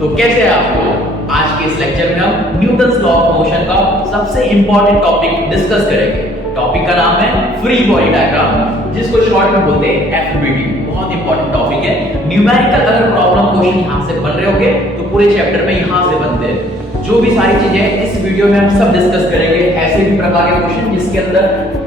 तो कैसे हैं आप लोग? आज के इस लेक्चर में हम न्यूटन्स लॉ ऑफ मोशन का सबसे इंपॉर्टेंट टॉपिक डिस्कस करेंगे। टॉपिक का नाम है फ्री बॉडी डायग्राम, जिसको शॉर्ट में बोलते हैं एफबीडी। बहुत इंपॉर्टेंट टॉपिक है। न्यूमेरिकल अगर प्रॉब्लम क्वेश्चन यहां से बन रहे होंगे तो पूरे चैप्टर में यहां से बनते हैं। जो भी सारी चीजें इस वीडियो में हम सब डिस्कस करेंगे। ऐसे भी प्रकार के क्वेश्चन जिसके अंदर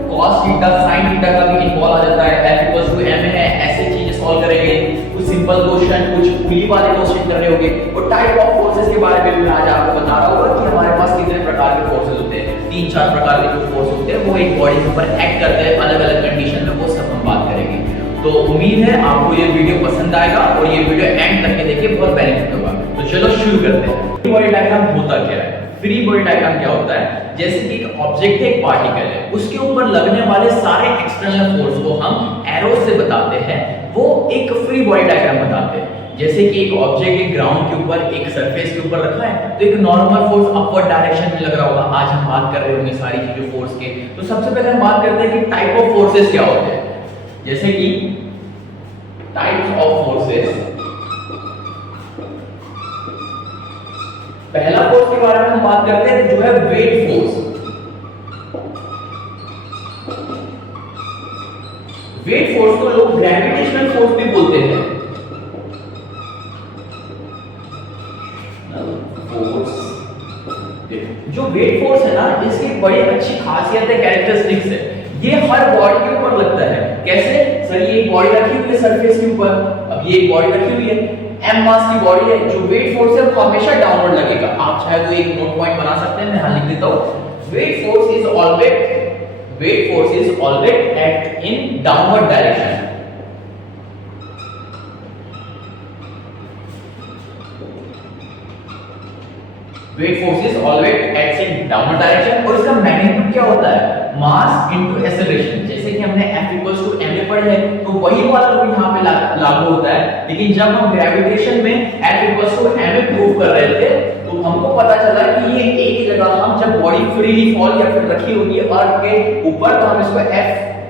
cos थीटा sin थीटा का भी इन्वॉल्व आ जाता है, F = m है, ऐसे चीजें सॉल्व करेंगे। कुछ सिंपल क्वेश्चन, कुछ पुली वाले क्वेश्चन करने होंगे और टाइप ऑफ फोर्सेस के बारे में भी आज आपको बता रहा हूं कि हमारे पास कितने प्रकार के फोर्सेस होते हैं। 3-4 प्रकार के जो फोर्स होते हैं वो एक बॉडी के ऊपर एक्ट करते हैं अलग-अलग कंडीशन में, वो सब हम बात करेंगे। तो उम्मीद है आपको ये वीडियो पसंद आएगा और ये वीडियो एंड तक के देखिए, बहुत बेनिफिट होगा। तो चलो शुरू करते हैं। फ्री बॉडी डायग्राम होता क्या है? फ्री बॉडी डायग्राम क्या होता है? जैसे कि एक ऑब्जेक्ट है, एक पार्टिकल है, उसके ऊपर लगने वाले सारे एक्सटर्नल फोर्स को हम एरो से बताते हैं, वो एक फ्री बॉडी डायग्राम बताते हैं। जैसे कि एक ऑब्जेक्ट एक ग्राउंड के ऊपर, एक सरफेस के ऊपर रखा है, तो एक नॉर्मल फोर्स अपवर्ड डायरेक्शन में लग रहा होगा। आज हम बात कर रहे होंगे सारी चीजें फोर्स के। तो सबसे पहले हम बात करते हैं कि टाइप ऑफ फोर्सेस क्या होते हैं। जैसे कि टाइप्स ऑफ फोर्सेस, पहला फोर्स के बारे में हम बात करते हैं जो है वेट फोर्स। वेट फोर्स को लोग ग्रेविटेशनल फोर्स भी बोलते हैं। फोर्स, जो वेट फोर्स है ना, इसकी बड़ी अच्छी खासियत है, कैरेक्टरिस्टिक्स है। ये हर बॉडी के ऊपर लगता है। कैसे? सर ये एक बॉडी रखी हुई है सरफेस के ऊपर, अब ये एक बॉडी रखी हुई है, m मास की बॉडी है, जो वेट फोर्स है वो हमेशा डाउनवर्ड लगेगा। आप चाहे तो एक नोट पॉइंट बना सकते हैं, मैं यहां लिख देता हूं। Weight force is always act in downward direction. Weight force is always acts in downward direction और इसका मैग्नीट्यूड क्या होता है? मास इनटू एक्सेलरेशन। जैसे कि हमने F = ma पढ़ा है, तो वही वाला रूल यहां पे लागू होता है। लेकिन जब हम ग्रेविटेशन में F = ma प्रूव कर रहे थे, तो हमको पता चला कि ये एक ही जगह हम जब बॉडी फ्रीली फॉल या फिर रखी होगी अर्थ के ऊपर, तो हम इसको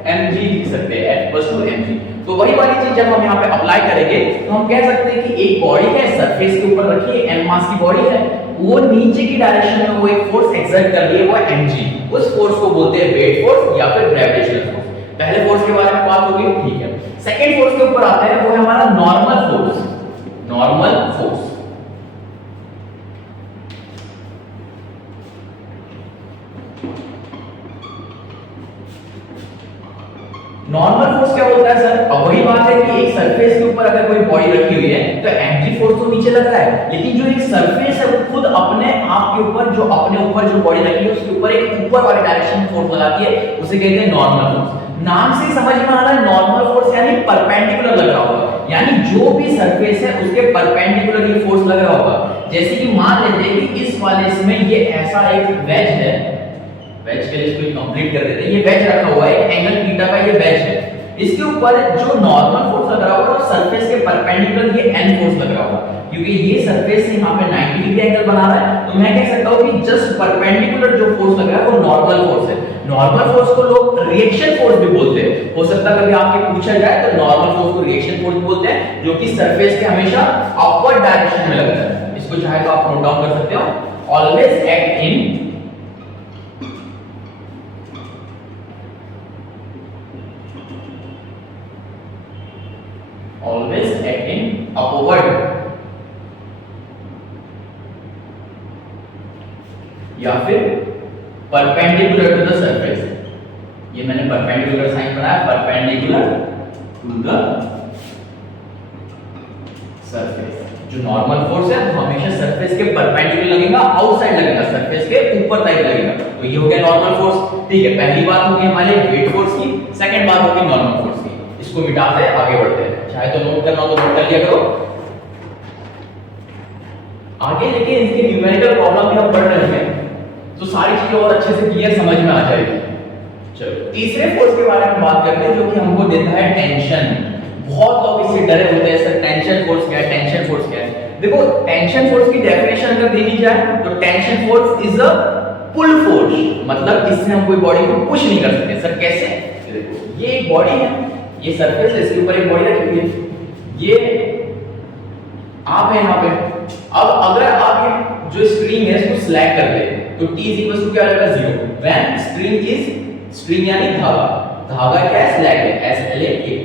Fmg लिख सकते हैं, F = mg। तो वही वाली चीज जब हम यहाँ पे अप्लाई करेंगे तो हम कह सकते हैं कि एक बॉडी है, सरफेस के ऊपर रखी है, m मास की बॉडी है, वो नीचे की डायरेक्शन में वो एक फोर्स एक्सर्ट कर रही है, वो है mg। उस फोर्स को बोलते हैं वेट फोर्स या फिर ग्रेविटेशनल फोर्स। पहले फोर्स के बारे में बात होगी, ठीक है। सेकंड फोर्स के ऊपर आते हैं, वो है हमारा normal force. Normal force, normal force क्या होता है सर? अब वही बात है कि एक सरफेस के ऊपर अगर कोई बॉडी रखी हुई है तो mg फोर्स तो नीचे लग रहा है, लेकिन जो एक सरफेस है वो खुद अपने आप के ऊपर, जो अपने ऊपर जो बॉडी रखी है उसके ऊपर एक ऊपर वाले डायरेक्शन में फोर्स लगाती है, उसे कहते हैं नॉर्मल फोर्स। नाम से समझ में आ रहा है, नॉर्मल फोर्स यानी परपेंडिकुलर लग रहा होगा, यानी जो भी सरफेस है उसके परपेंडिकुलर ये फोर्स लग रहा होगा। जैसे कि मान लेते हैं कि इस वाले इसमें ये ऐसा एक वेज है, वेज के लिए इसको कंप्लीट कर देते हैं। ये वेज रखा हुआ है, एक एंगल थीटा का ये वेज है, इसके ऊपर जो नॉर्मल फोर्स लग रहा होगा वो सरफेस के परपेंडिकुलर ये n फोर्स लग रहा होगा, क्योंकि ये सरफेस से यहां पे 90 डिग्री एंगल बना रहा है। तो मैं कह सकता हूं कि जस्ट परपेंडिकुलर जो फोर्स लग रहा है वो नॉर्मल फोर्स है। नॉर्मल फोर्स को लोग रिएक्शन फोर्स भी बोलते हैं। हो सकता है कभी आपके पूछा जाए तो नॉर्मल फोर्स को रिएक्शन फोर्स बोलते हैं, जो कि सरफेस के हमेशा अपवर्ड डायरेक्शन में लगता है। इसको चाहे तो आप नोट डाउन कर सकते हो। Always act in always act in upward या फिर perpendicular to the surface। ये मैंने perpendicular साइन बनाया, perpendicular to the surface। जो नॉर्मल फोर्स है वो हमेशा सरफेस के परपेंडिकुलर लगेगा, आउटसाइड लगेगा, सरफेस के ऊपर साइड लगेगा। तो ये हो गया नॉर्मल फोर्स, ठीक है। पहली बात होगी हमारे वेट फोर्स की, सेकंड बात होगी नॉर्मल फोर्स की। इसको मिटाते हैं, आगे बढ़ते हैं। चाहे तो नोट करना हो तो नोट कर लिया करो। आगे देखिए इसके न्यूमेरिकल प्रॉब्लम भी हम पढ़ रहे हैं, तो सारी चीजें और अच्छे से क्लियर समझ में आ जाएगी। चलो तीसरे फोर्स के बारे में बात करते हैं, जो कि हमको देता है टेंशन। बहुत लोग इससे डरे होते हैं, सर टेंशन फोर्स क्या है, टेंशन फोर्स क्या है? देखो टेंशन फोर्स की डेफिनेशन अगर दे दी जाए तो tension force is a pull force, मतलब इससे हम कोई बॉडी को पुश नहीं कर सकते। सर कैसे? देखो ये एक बॉडी है, ये सरफेस है, इसके ऊपर एक बॉडी रखी हुई है, ये आप है यहाँ पे, अब अगर आप ये जो स्ट्रिंग है इसको सिलेक्ट कर दे तो t क्या हो जाएगा 0 व्हेन स्ट्रिंग यानी धागा, धागा क्या है सिलेक्ट है SLAKED।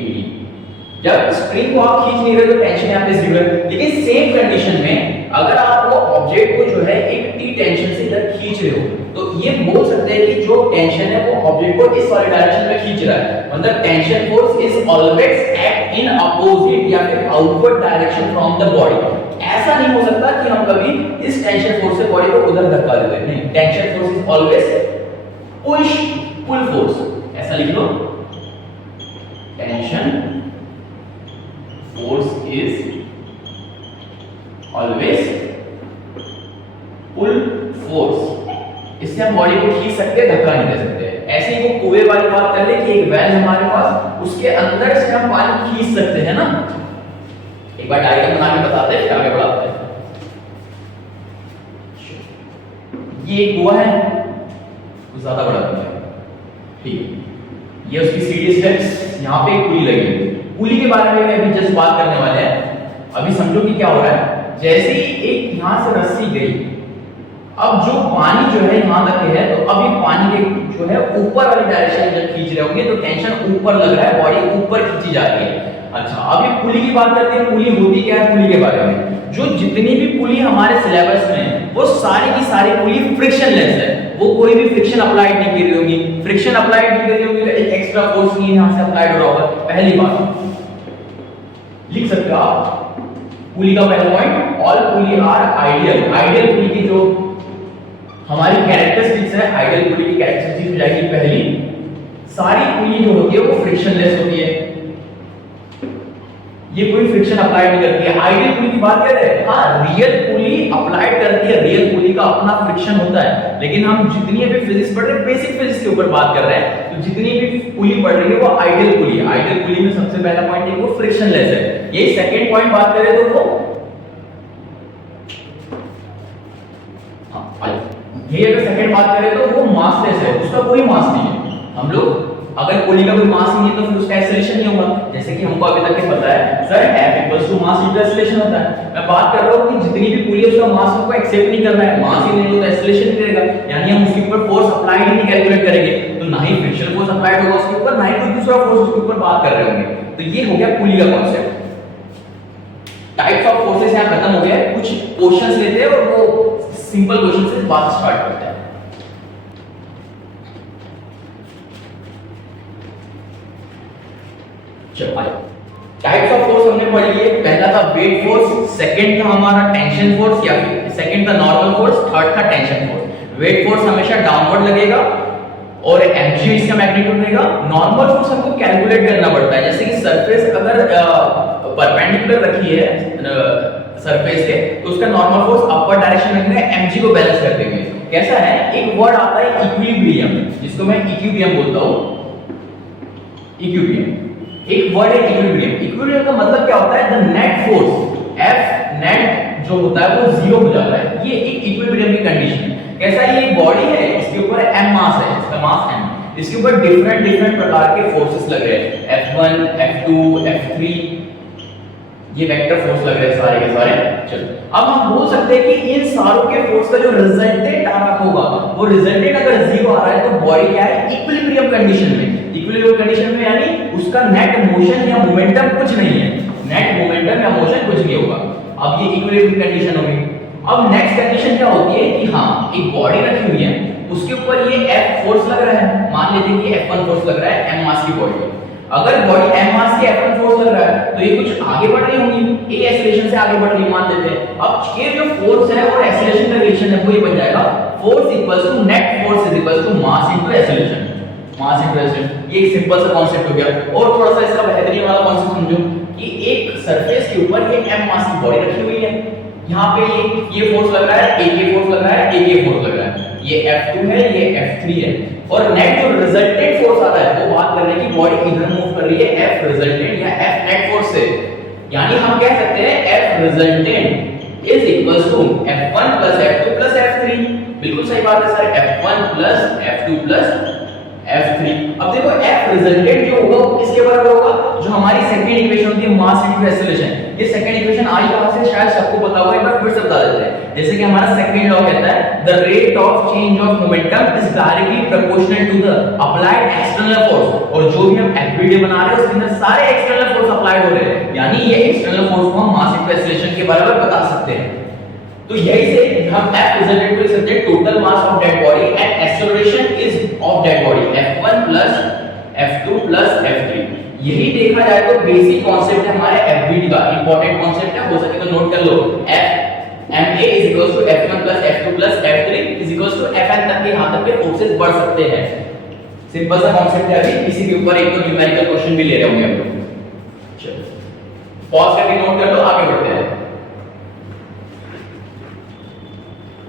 जब स्ट्रिंग को आप खींच नहीं रहे तो टेंशन यहाँ पे 0 है, लेकिन सेम कंडीशन में अगर आप वो ऑब्जेक्ट को जो है एक t टेंशन से इधर खींच रहे हो तो ये बोल सकते हैं कि जो टेंशन है वो ऑब्जेक्ट को इस वाली डायरेक्शन में खींच रहा है, मतलब tension force is always act in opposite या फिर outward direction from the body. ऐसा नहीं हो सकता कि हम कभी इस टेंशन फोर्स से बॉडी को उधर धक्का दे दें, नहीं, tension force is always pull force, ऐसा लिख लो, tension force is always pull force. इससे हम बॉडी को खींच सकते हैं, धक्का नहीं दे सकते। ऐसे ही वो कुएं वाली बात कर ले कि एक वेल हमारे पास, उसके अंदर से हम पानी खींच सकते हैं ना। एक बार डायग्राम बना के बताते हैं फिर आगे बढ़ाते हैं। ये एक कुआं है, कुछ ज्यादा बड़ा कुआं है, ठीक है। ये उसकी सीढ़ी स्टेप्स, यहाँ पे एक पुली लगी है। पुली के बारे में अभी जस्ट बात करने वाले हैं। अभी समझो कि क्या हो रहा है, जैसे ही एक यहाँ से रस्सी गई, अब जो पानी जो है यहाँ तक है, तो अभी पानी के जो है ऊपर वाली डायरेक्शन में जब खींच रहे होंगे तो टेंशन ऊपर लग रहा है, बॉडी ऊपर खींची जा रही है। अच्छा, अभी पुली की बात करते हैं। पुली होती क्या है, पुली के बारे में जो जितनी भी पुली हमारे सिलेबस में वो सारी की सारी पुली फ्रिक्शनलेस है, वो कोई भी फ्रिक्शन अप्लाइड नहीं कर रही होगी। फ्रिक्शन अप्लाइड नहीं कर रही होगी तो एक एक्स्ट्रा फोर्स नहीं यहाँ से अप्लाइड हो रहा होगा। पहली बात लिख सकते हो आप पुली का पहला point, all pulley are ideal. Ideal pulley की जो हमारी कैरेक्टरिस्टिक्स है, आइडियल पुली की कैरेक्टरिस्टिक्स हो जाएगी पहली, सारी पुली जो होती है वो फ्रिक्शनलेस होती है, ये कोई फ्रिक्शन अप्लाई नहीं करती है। आइडियल पुली की बात कर रहे हैं, हाँ रियल पुली अप्लाइड करती है, रियल पुली का अपना फ्रिक्शन होता है, लेकिन हम जितनी भी फिजिक्स पढ़ रहे हैं बेसिक फिजिक्स के ऊपर बात कर रहे हैं, तो जितनी भी पुली पढ़ रही है वो आइडियल पुली है। आइडियल पुली में सबसे पहला पॉइंट है वो फ्रिक्शनलेस है। यही सेकंड पॉइंट बात करें तो वो ये अगर सेकंड बात करें तो वो मासलेस है, उसका कोई मास नहीं है। हम लोग अगर पुली का कोई मास नहीं है तो फिर उसका एक्सेलरेशन नहीं होगा, जैसे कि हमको अभी तक पता है sir F mass equal acceleration होता है। मैं बात कर रहा हूं कि जितनी भी पुली है उसका मास हमको एक्सेप्ट नहीं करना है, मास ही नहीं हो तो एक्सेलरेशन नहीं रहेगा, यानी हम उसके ऊपर फोर्स अप्लाई ही नहीं कैलकुलेट करेंगे, तो ना ही फ्रिक्शन फोर्स अप्लाइड होगा उसके ऊपर, ना ही कोई दूसरा फोर्स उसके ऊपर बात कर रहे होंगे। तो ये हो गया पुली का कांसेप्ट। टाइप्स ऑफ फोर्सेस यहां खत्म हो गया, कुछ क्वेश्चंस लेते हैं और वो सिंपल क्वेश्चन से बात स्टार्ट करते हैं। चलो आइए, टाइप्स ऑफ फोर्स हमने पढ़ लिए। पहला था वेट फोर्स, सेकंड था हमारा टेंशन फोर्स, या फिर सेकंड था नॉर्मल फोर्स, थर्ड था टेंशन फोर्स। वेट फोर्स हमेशा डाउनवर्ड लगेगा और mg इसका मैग्नीट्यूड रहेगा। नॉर्मल फोर्स हमको कैलकुलेट करना पड़ता है, जैसे कि सरफेस अगर परपेंडिकुलर रखी है सरफेस के तो उसका नॉर्मल फोर्स अपर डायरेक्शन में रखेंगे mg को बैलेंस करते हुए। कैसा है, एक वर्ड आता है इक्विलिब्रियम, जिसको मैं इक्विलिब्रियम बोलता हूं, इक्विलिब्रियम एक वर्ड है इक्विलिब्रियम। इक्विलिब्रियम का मतलब क्या होता है, the net force F net जो होता है वो जीरो हो जाता है, ये एक इक्विलिब्रियम की कंडीशन है। कैसा है, ये बॉडी है, इसके ऊपर m मास है, इसका मास m, इसके ऊपर डिफरेंट प्रकार के फोर्सेस लग रहे हैं, F1 F2 F3, ये वेक्टर फोर्स लग रहे हैं सारे के सारे। चलो अब हम बोल सकते हैं कि इन सारों के फोर्स का जो रिजल्टेंट आ रहा होगा वो रिजल्टेंट अगर जीरो आ रहा है तो बॉडी क्या है, इक्विलिब्रियम कंडीशन में। इक्विलिब्रियम कंडीशन में यानी उसका नेट मोशन या मोमेंटम कुछ नहीं है, नेट मोमेंटम या मोशन कुछ नहीं होगा। अब ये इक्विलिब्रियम कंडीशन होगी। अब नेक्स्ट कंडीशन क्या होती है कि हाँ एक बॉडी रखी हुई है, उसके ऊपर ये F फोर्स लग रहा है, मान लेते हैं कि F1 फोर्स लग रहा है m मास की बॉडी पर। अगर बॉडी m मास के F1 फोर्स लग रहा है तो ये कुछ आगे बढ़ रही होंगी, a एक्सेलरेशन से आगे बढ़ रही मान लेते हैं। अब ये जो फोर्स है और एक्सेलरेशन का रिलेशन है वो ये बन जाएगा force equals to net force is equals to mass into acceleration, mass into acceleration. ये एक सिंपल सा कांसेप्ट हो गया। और थोड़ा सा इसका बेहतरीन वाला कांसेप्ट समझो कि एक सरफेस के ऊपर ये m मास की बॉडी रखी हुई है, यहाँ पे ये फोर्स लग रहा है, एक फोर्स लग रहा है, एक फोर्स लग रहा है, ये F2 है, ये F3 है, और नेट जो रिजल्टेंट फोर्स आ रहा है वो बात कर रहे हैं कि बॉडी इधर मूव कर रही है F रिजल्टेंट या F नेट फोर्स से, यानी हम कह सकते हैं F resultant is equals to F1 plus F2 plus F3। बिल्कुल सही बात है sir, F1 plus F2 plus F3। अब देखो F रिजल्टेंट जो होगा वो किसके बराबर होगा, जो हमारी सेकंड इक्वेशन होती है मास इनटू एक्सेलरेशन। ये सेकंड इक्वेशन आई कहां से शायद सबको पता होगा, एक बार फिर से बता देते हैं। जैसे कि हमारा सेकंड लॉ कहता है the rate of change of momentum is directly proportional to the applied external force. और जो भी हम एफबीडी बना रहे हैं उसके अंदर सारे एक्सटर्नल फोर्स अप्लाइड हो रहे हैं, यानी ये एक्सटर्नल फोर्स को हम मास इनटू एक्सीलरेशन के बराबर बता सकते हैं। तो यही से हम F रिजल्टेंट को लिख सकते हैं total mass of dead body and acceleration is of dead body F1 plus F2 plus F3। यही देखा जाए तो बेसिक कांसेप्ट है हमारे एफबीडी का, इंपॉर्टेंट कांसेप्ट है, हो सके तो नोट कर लो। F ma is equals to F1 plus F2 plus F3 is equals to Fn तक के यहां तक के फोर्सेस बढ़ सकते हैं। सिंपल सा कांसेप्ट है, अभी इसी के ऊपर एक तो न्यूमेरिकल क्वेश्चन भी ले रहे होंगे हम लोग। चलो पॉज करके नोट कर लो, आगे बढ़ते हैं।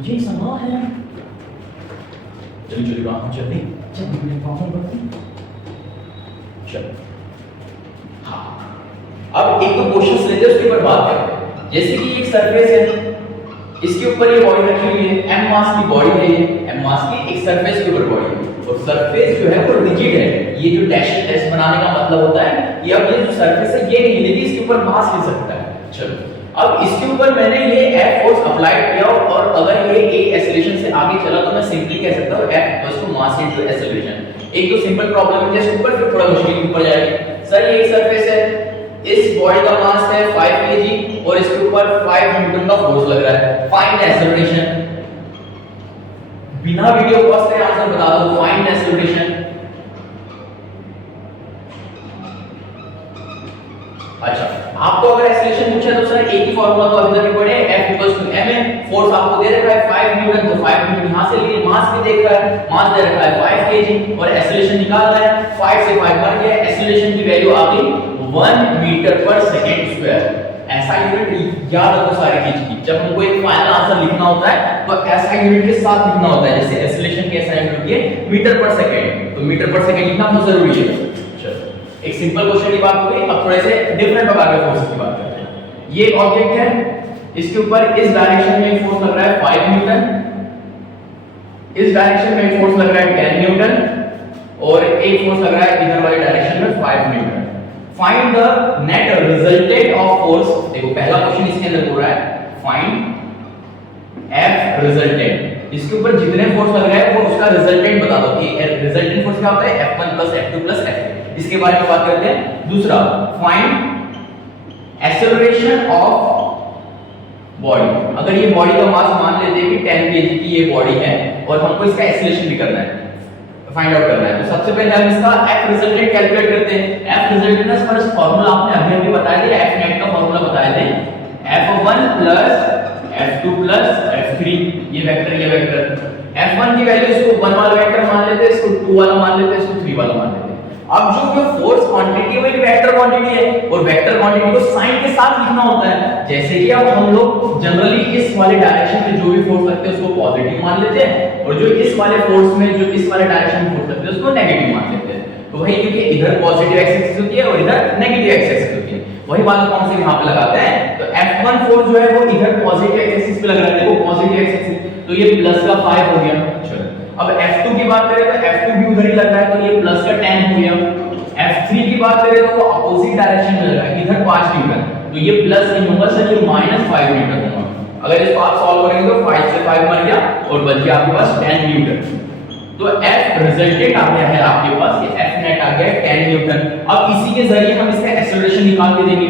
ये समा है, चलिए चलिए हम चलते हैं, चलिए परफॉर्म करते हैं। चलो हाँ, अब एक तो क्वेश्चंस लेते हैं उसके ऊपर बात करते हैं। जैसे कि एक सरफेस है, इसके ऊपर ये बॉडी रखी हुई है, m मास की बॉडी है, ये m मास की एक सरफेस के ऊपर बॉडी है, और सरफेस जो है वो रिजिड है। ये जो डैशिंग टेस्ट बनाने का मतलब होता है कि अब ये जो सरफेस है ये नहीं लेकिन इसके ऊपर मास ले सकता है। चलो अब इसके ऊपर मैंने ये F फोर्स अप्लाइड किया और अगर ये a एक्सेलरेशन से आगे चला तो मैं सिंपली कह सकता हूं F equals to mass into acceleration. एक तो सिंपल प्रॉब्लम है, जैसे ऊपर फिर थोड़ा मुश्किल ऊपर जाएगी। सर ये एक सरफेस है, इस बॉडी का मास है 5 kg और इसके ऊपर 5 न्यूटन का फोर्स लग रहा है। Find acceleration. बिना वीडियो पॉज के आंसर बता दो, फाइंड एक्सेलरेशन। अच्छा आपको अगर एक्सेलरेशन पूछा तो सर एक ही फार्मूला तो अभी तक पढ़े, F equals to ma। Force आपको दे रखा है 5 न्यूटन, तो 5 न्यूटन यहां से लिए, मास भी देख रहा है, मास दे रखा है 5 kg और एक्सेलरेशन निकालना है। 5 से 5 बढ़ गया, एक्सेलरेशन की वैल्यू आ गई 1 मीटर पर सेकंड स्क्वायर। ऐसा यूनिट याद रखो सारी चीज की, जब हमको एक फाइनल आंसर लिखना होता है तो ऐसा यूनिट के साथ लिखना होता है। जैसे एक्सेलरेशन के ऐसा यूनिट होती है मीटर पर सेकंड, तो मीटर पर सेकंड लिखना बहुत जरूरी है। एक सिंपल क्वेश्चन की बात हो गई, अब थोड़े से डिफरेंट प्रकार के फोर्सेस की बात करते हैं। ये ऑब्जेक्ट है, इसके ऊपर इस डायरेक्शन में फोर्स लग रहा है 5 न्यूटन, इस डायरेक्शन में फोर्स लग रहा है 10 न्यूटन और एक फोर्स लग रहा है इधर वाली डायरेक्शन में 5 Newton. Find the net resultant of force. देखो पहला क्वेश्चन इसके अंदर हो रहा है फाइंड F रिजल्टेंट। इसके ऊपर जितने फोर्स लग रहे हैं वो उसका रिजल्टेंट बता दो कि रिजल्टेंट फोर्स क्या होता है, F1 plus F2 plus F3। इसके बारे में बात करते हैं। दूसरा फाइंड एक्सेलरेशन ऑफ बॉडी। अगर ये बॉडी का मास मान लेते हैं कि 10 kg की ये बॉडी है और हमको इसका एक्सेलरेशन भी करना है, फाइंड आउट करना है, तो सबसे पहले हम इसका F रिजल्टेंट कैलकुलेट करते हैं। F रिजल्टेंट का फर्स्ट फार्मूला आपने अभी बताया दिया, F नेट का फार्मूला बताया थे F1 plus F2 plus F3। ये वेक्टर F1 की वैल्यू इसको 1 वाला वेक्टर मान लेते हैं, इसको 2 वाला मान लेते हैं, इसको 3 वाला मान लेते हैं। अब जो फोर्स क्वांटिटी है वो एक वेक्टर क्वांटिटी है और वेक्टर क्वांटिटी को साइन के साथ लिखना होता है। जैसे कि अब हम लोग जनरली इस वाले डायरेक्शन में जो भी फोर्स लगते हैं उसको पॉजिटिव मान लेते हैं और जो इस वाले फोर्स में जो इस वाले डायरेक्शन में फोर्स लगते हैं उसको नेगेटिव मान लेते हैं। तो वही क्योंकि इधर पॉजिटिव एक्स एक्सिस होती है और इधर नेगेटिव एक्स एक्सिस होती है, वही बात कौन से यहां पे लगाते हैं। तो F1 फोर्स जो है वो इधर पॉजिटिव एक्स एक्सिस पे लग रहा है, देखो पॉजिटिव एक्स एक्सिस, तो ये प्लस का 5 हो गया। चलो अब F2 की बात करें तो F2 भी उधर ही लग रहा है, तो ये प्लस का 10 हो गया। F3 की बात करें तो वो अपोजिट डायरेक्शन में लग रहा है, इधर 5 न्यूटन, तो ये प्लस नहीं होगा सर, ये -5 न्यूटन होगा। अगर इसको आप सॉल्व करेंगे तो 5 से 5 मर गया और बच गया आपके पास 10 न्यूटन। तो F रिजल्टेंट आ गया है आपके पास, ये F नेट आ गया है 10 न्यूटन। अब इसी के जरिए हम इसका एक्सेलरेशन निकाल के देंगे।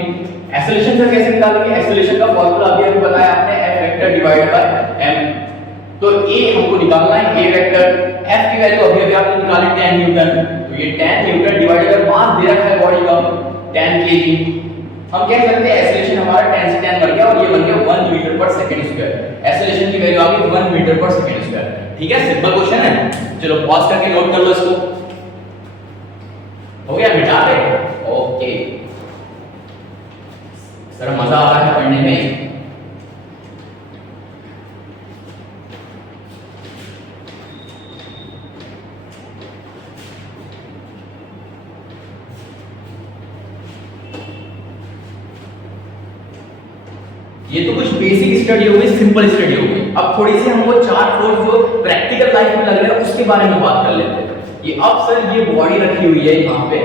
एक्सेलरेशन सर कैसे निकालेंगे, एक्सेलरेशन का फार्मूला अभी बताया आपने, F vector divided by m। तो a हमको निकालना है, a वेक्टर, F की वैल्यू अभी आपने निकाली 10 न्यूटन, तो ये 10 न्यूटन डिवाइडेड बाय मास दे रखा है बॉडी का 10 kg। हम क्या करते हैं, एक्सेलरेशन हमारा 10 से 10 बढ़ गया और ये बन गया 1 metre per second square. Acceleration की वैल्यू आ गई 1 मीटर पर सेकंड स्क्वायर। ठीक है, सिंपल क्वेश्चन है। चलो पॉज करके नोट कर लो इसको। हो गया, मिटा दे। ओके सर, मजा आ रहा है पढ़ने में। ये तो कुछ बेसिक स्टडी हो गई, सिंपल स्टडी हो गई। अब थोड़ी सी हमको 4 फोर्स जो प्रैक्टिकल लाइफ में लग रहे हैं उसके बारे में बात कर लेते हैं। ये अब सर ये बॉडी रखी हुई है यहाँ पे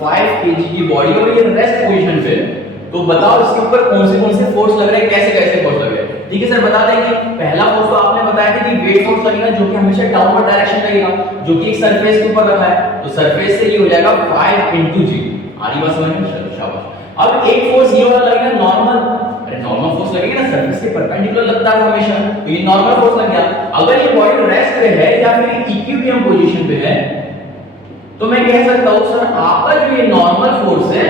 5 kg की बॉडी और ये रेस्ट पोजीशन पे है। तो बताओ इसके ऊपर कौन से फोर्स लग रहे हैं, कैसे कैसे फोर्स लग रहे हैं। ठीक है सर, बता दें कि पहला फोर्स तो आपने बताया था कि वेट फोर्स लगेगा जो कि हमेशा डाउनवर्ड डायरेक्शन लगेगा, जो कि एक सरफेस के ऊपर रखा है, तो सरफेस से ये हो जाएगा 5 × g। आ रही बात समझ में? चलो शाबाश। अब एक फोर्स ये वाला लगेगा नॉर्मल, अरे नॉर्मल फोर्स लगेगा ना, सरफेस के परपेंडिकुलर लगता है हमेशा, तो ये नॉर्मल फोर्स लग गया। अगर ये बॉडी रेस्ट पे है या फिर इक्विलिब्रियम पोजीशन पे है तो मैं कह सकता हूं सर आपका जो ये नॉर्मल फोर्स है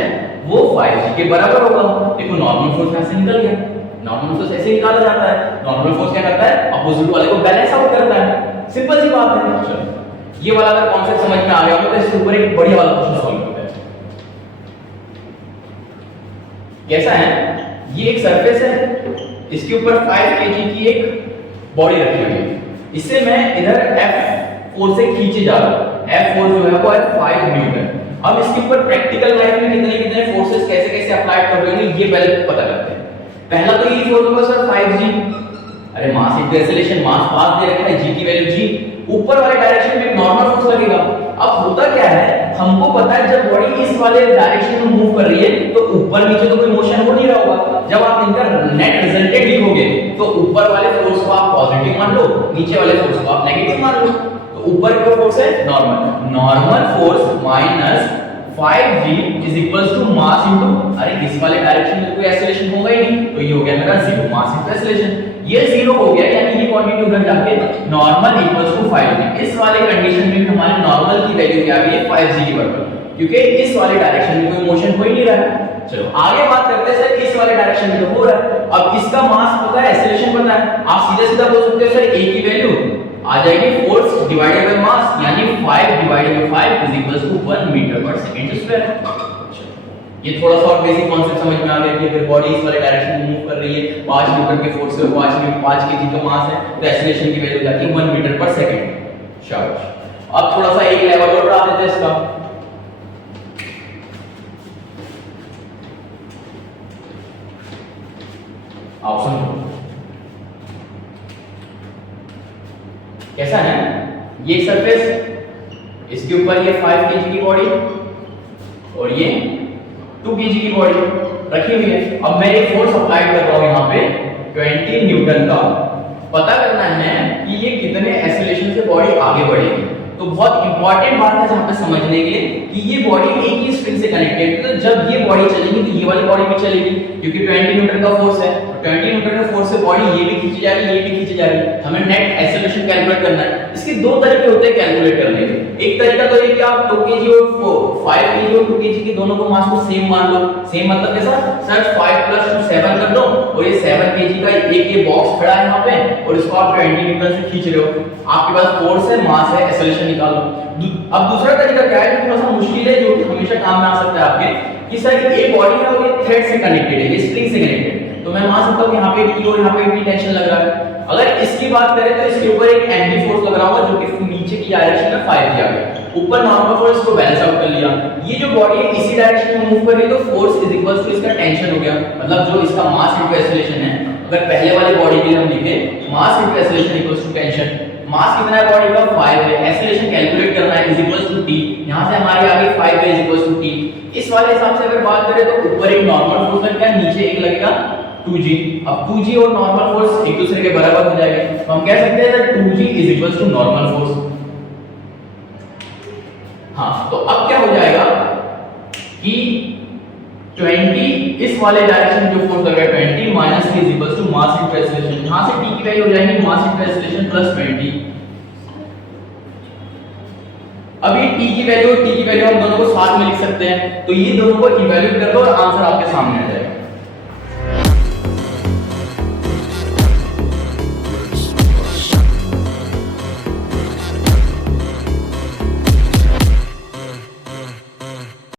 वो 5g के बराबर होगा। देखो नॉर्मल फोर्स यहां से निकल गया, नॉर्मल फोर्स ऐसे निकाला जाता है। नॉर्मल फोर्स क्या करता है, अपोजिट वाले को बैलेंस आउट करता है, सिंपल सी बात है। चलो ये वाला अगर कांसेप्ट समझ में आ गया हो तो इसके ऊपर एक बढ़िया वाला क्वेश्चन सॉल्व करते हैं। कैसा है, ये एक सरफेस है, इसके ऊपर 5 kg की एक बॉडी रखी हुई है, इससे मैं इधर F4 से खींचे जा रहा हूं। F4 जो है वो है 5 न्यूटन। अब इसके ऊपर प्रैक्टिकल लाइफ में कितने कितने फोर्सेस कैसे कैसे अप्लाई कर रहे हैं ये पहले पता करते हैं। पहला तो ये फोर्स होगा सर 5g, अरे मास इनटू एक्सेलरेशन, मास पास दे रखा है, g की वैल्यू g, ऊपर वाले डायरेक्शन में नॉर्मल फोर्स लगेगा। अब होता क्या है, हमको पता है जब बॉडी इस वाले डायरेक्शन में मूव कर रही है तो ऊपर नीचे तो कोई मोशन हो नहीं रहा होगा। जब आप इनका नेट रिजल्टेंट लिखोगे तो ऊपर वाले फोर्स को आप पॉजिटिव मान लो, नीचे वाले फोर्स को आप नेगेटिव मान लो। तो ऊपर का फोर्स है normal force minus 5g is equals to mass into, अरे इस वाले डायरेक्शन में कोई एक्सेलरेशन होगा ही नहीं, तो ये हो गया मेरा 0 मास इनटू एक्सेलरेशन। ये 0 हो गया, यानी ये क्वांटिटी उधर जाके नॉर्मल इक्वल्स टू 5g। इस वाले कंडीशन में हमारे नॉर्मल की वैल्यू क्या आ गई है 5g के बराबर, क्योंकि इस वाले डायरेक्शन में कोई मोशन हो ही नहीं रहा है। चलो आगे बात करते हैं सर, इस वाले डायरेक्शन में तो हो रहा है। अब इसका मास पता है, एक्सेलरेशन पता है, आप सीधा सीधा बोल सकते हो सर a की वैल्यू आ जाएगी फोर्स डिवाइडेड बाय मास, यानी 5 divided by 5 is equals to 1 metre per second square. ये थोड़ा सा और बेसिक कांसेप्ट समझ में आ गया कि अगर बॉडी इस वाले डायरेक्शन में मूव कर रही है, 5 न्यूटन के फोर्स से 5 kg का मास है, तो एक्सेलरेशन की वैल्यू जाती है 1 मीटर पर सेकंड। शाबाश। अब थोड़ा सा एक लेवल और बढ़ा देते हैं इसका। आओ समझो कैसा है, ये सरफेस, इसके ऊपर ये 5 kg की बॉडी और ये 2 kg की बॉडी रखी हुई है। अब मैं एक फोर्स अप्लाई कर रहा हूं यहाँ पे 20 न्यूटन का। पता करना है कि ये कितने एक्सेलरेशन से बॉडी आगे बढ़ेगी। तो बहुत इंपॉर्टेंट बात है जहां पे समझने के लिए कि ये बॉडी एक ही स्प्रिंग से कनेक्टेड है, तो जब ये बॉडी चलेगी तो ये वाली बॉडी भी चलेगी, क्योंकि 20 न्यूटन का फोर्स है, तो 20 न्यूटन का फोर्स से बॉडी ये भी खींची जा रही है, ये भी खींची जा रही है। हमें नेट एक्सेलरेशन कैलकुलेट करना है। इसके दो तरीके होते हैं कैलकुलेट करने के। एक तरीका तो ये कि आप 2 kg और 5 kg और 2 kg के दोनों को मास को सेम मान लो। सेम मतलब कैसा, सर 5 + 2 7 कर दो, और ये 7 kg का एक ये बॉक्स खड़ा है यहाँ पे, और इसको आप 20 न्यूटन से खींच रहे हो। आपके पास फोर्स है, मास है, एक्सेलरेशन निकालो। अब दूसरा तरीका क्या है, जो थोड़ा सा मुश्किल है, जो कि हमेशा काम में आ सकता है आपके, कि सर ये बॉडी है और ये थ्रेड से कनेक्टेड है, ये स्प्रिंग से कनेक्टेड है, तो मैं मान सकता हूं यहाँ पे T और यहाँ पे T टेंशन लग रहा है। अगर इसकी बात करें तो इसके ऊपर एक एंटी फोर्स लग रहा होगा जो कि नीचे की डायरेक्शन में 5 दिया गया, ऊपर नॉर्मल फोर्स को बैलेंस आउट कर लिया। ये जो बॉडी है इसी डायरेक्शन में मूव कर रही है, तो फोर्स इज इक्वल टू इसका टेंशन हो गया, मतलब जो इसका मास इनटू एक्सेलरेशन है। अगर पहले वाले बॉडी के लिए हम लिखे mass into acceleration equals to tension, mass कितना है बॉडी का 5 है, एक्सेलरेशन कैलकुलेट करना है इज इक्वल्स टू t, यहां से हमारी आ गई 5 इज इक्वल्स टू t। इस वाले हिसाब से अगर बात करें तो ऊपर एक नॉर्मल फोर्स लगेगा, नीचे एक लगेगा 2g। अब 2g और नॉर्मल फोर्स एक दूसरे के बराबर हो जाएंगे, तो हम कह सकते हैं that 2g is equals to normal force. हां, तो अब क्या हो जाएगा कि 20 इस वाले डायरेक्शन में जो फोर्स लग रहा है 20 minus t is equals to mass into acceleration. यहां से t की वैल्यू हो जाएगी मास इनटू एक्सेलरेशन प्लस 20। अब ये t की वैल्यू और t की वैल्यू हम दोनों को साथ में लिख सकते हैं, तो ये दोनों को इवैल्यूएट कर दो और आंसर आपके सामने आ जाएगा।